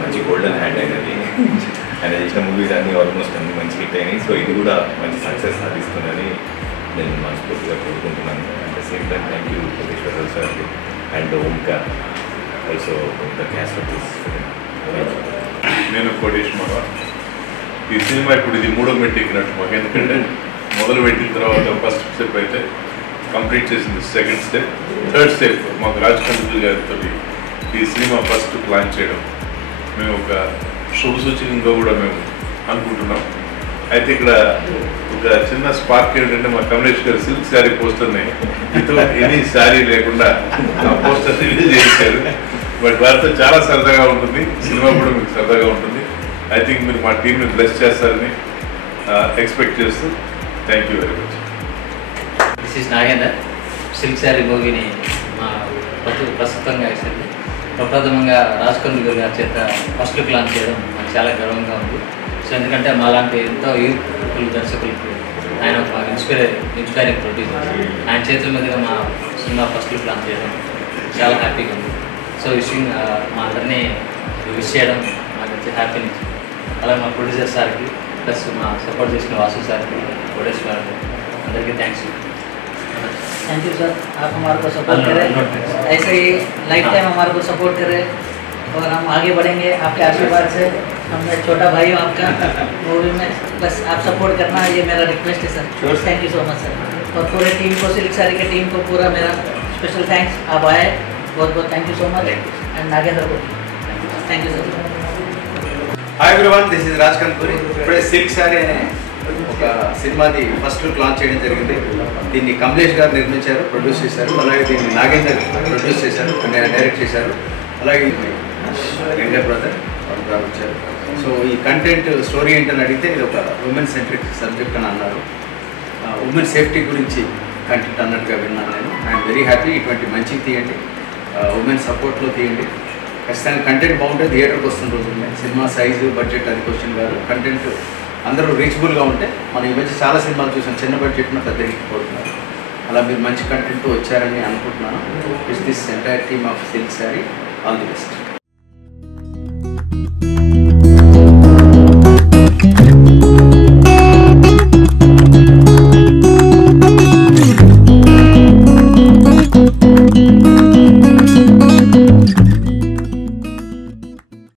మంచి golden hand అయినది. ఆయన చేసిన మూవీస్ అన్నీ ఆల్మోస్ట్ అన్ని మంచి హిట్ అయినాయి. సో ఇది కూడా మంచి సక్సెస్ సాధిస్తుందని నేను మనస్ఫూర్తిగా కోరుకుంటున్నాను. At the same time thank you Koteswararao sir and Omkar also the cast of this film. నేను కోటేశ్వరరావు. ఈ సినిమా ఇప్పుడు ఇది 3వ మెట్టు ఎక్కినట్టు మాకు, ఎందుకంటే మొదలు పెట్టిన తర్వాత ఫస్ట్ స్టెప్ అయితే కంప్లీట్ చేసింది, సెకండ్ స్టెప్, థర్డ్ స్టెప్ మాకు రాజకండ్రి గారితో ఈ సినిమా ఫస్ట్ ప్లాన్ చేయడం మేము ఒక శుభ సూచకంగా కూడా మేము అనుకుంటున్నాం. అయితే ఇక్కడ ఒక చిన్న స్పార్క్ ఏంటంటే మా కమలేష్ గారు సిల్క్ శారీ పోస్టర్ని వితౌట్ ఎనీ శారీ లేకుండా ఆ పోస్టర్ రిలీజ్ చేశారు. బట్ వారితో చాలా సరదాగా ఉంటుంది, సినిమా కూడా మీకు సరదాగా ఉంటుంది. ఐ థింక్ మీరు మా టీంని బ్లెస్ చేస్తారని ఎక్స్పెక్ట్ చేస్తూ thank you very much. This is Nagender. Silk sari మూవీని మా ప్రస్తుతంగా వేసింది. ప్రప్రథమంగా రాజకండ్రి గారి చేత ఫస్ట్ లుక్ లాంచ్ చేయడం నాకు చాలా గర్వంగా ఉంది. సో ఎందుకంటే మాలాంటి ఎంతో యూత్ఫుల్ దర్శకులకు ఆయన ఒక ఇన్స్పైరింగ్ ప్రొడ్యూసర్. ఆయన చేతుల మీదుగా మా సినిమా ఫస్ట్ లుక్ లాంచ్ చేయడం చాలా హ్యాపీగా ఉంది. సో విషింగ్ మా అందరినీ విష్ చేయడం నాకు వచ్చే హ్యాపీనెస్. అలాగే మా ప్రొడ్యూసర్ సార్కి प्लस सपोर्ट చేసిన वासु सर कोटेश्वर अंदर के थैंक्स। थैंक यू सर, आप हमारे को सपोर्ट करें, ऐसे ही लाइफ टाइम हमारे को सपोर्ट करें और हम आगे बढ़ेंगे आपके आशीर्वाद से। हमने छोटा भाई हूँ आपका मूवी में, बस आप सपोर्ट करना, ये मेरा रिक्वेस्ट है sir. Thank you so much sir, और पूरे टीम को, सिल्क सारी के टीम को पूरा मेरा स्पेशल थैंक्स। आप आए, बहुत बहुत thank you so much. And Nagendra को thank you sir. Hi everyone, this is Raj Kanduri. इपड़े सिल्क सारी अने ఒక సినిమాది ఫస్ట్ లుక్ లాంచ్ చేయడం జరిగింది। దీన్ని కమలేష్ గారు నిర్మించారు, ప్రొడ్యూస్ చేశారు, అలాగే దీన్ని నాగేందర్ ప్రొడ్యూస్ చేశారు, డైరెక్ట్ చేశారు, అలాగే యంగర్ బ్రదర్ గారు వచ్చారు। సో ఈ కంటెంట్ స్టోరీ ఏంటని అడిగితే ఇది ఒక ఉమెన్ సెంట్రిక్ సబ్జెక్ట్ అని అన్నారు। ఉమెన్ సేఫ్టీ గురించి కంటెంట్ అన్నట్టుగా విన్నాను నేను। ఐఎమ్ వెరీ హ్యాపీ, ఇటువంటి మంచి తీయండి, ఉమెన్ సపోర్ట్లో తీయండి, ఖచ్చితంగా కంటెంట్ బాగుంటే థియేటర్కి వస్తున్న రోజులు సినిమా సైజు బడ్జెట్ అది క్వశ్చన్ కాదు, కంటెంట్ అందరూ రీచబుల్గా ఉంటే మనం ఈ మధ్య చాలా సినిమాలు చూసాం, చిన్న బడ్జెట్ను పెద్ద హిట్ కొడుతున్నారు, అలా మీరు మంచి కంటెంట్తో వచ్చారని అనుకుంటున్నాను। With this entire team of silk sorry, all the best.